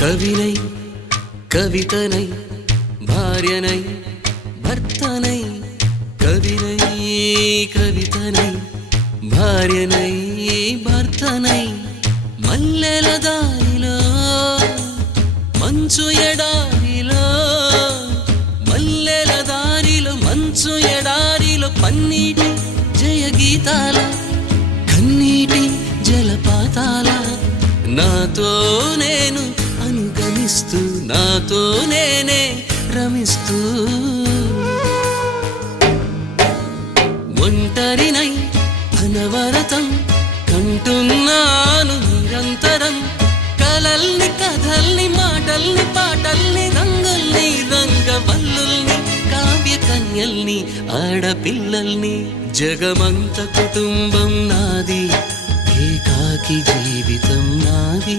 కవినై కవితనై భార్యనై భర్తనై కవినై కవితనై భార్యనై భర్తనై మల్లెల దారిలో మంచు ఎడారిలో మల్లెల దారిలో మంచు ఎడారిలో పన్నీటి జయ గీతాల కన్నీటి జలపాతాల నాతో నేను అనుగమిస్తూ నాతో నేనే రమిస్తూ ఒంటరినై అనవరతం కంటున్నాను నిరంతరం కలల్ని కథల్ని మాటల్ని పాటల్ని రంగుల్ని రంగవల్లుల్ని కావ్య కన్యల్ని ఆడపిల్లల్ని జగమంత కుటుంబం నాది ఏకాకి జీవితం నాది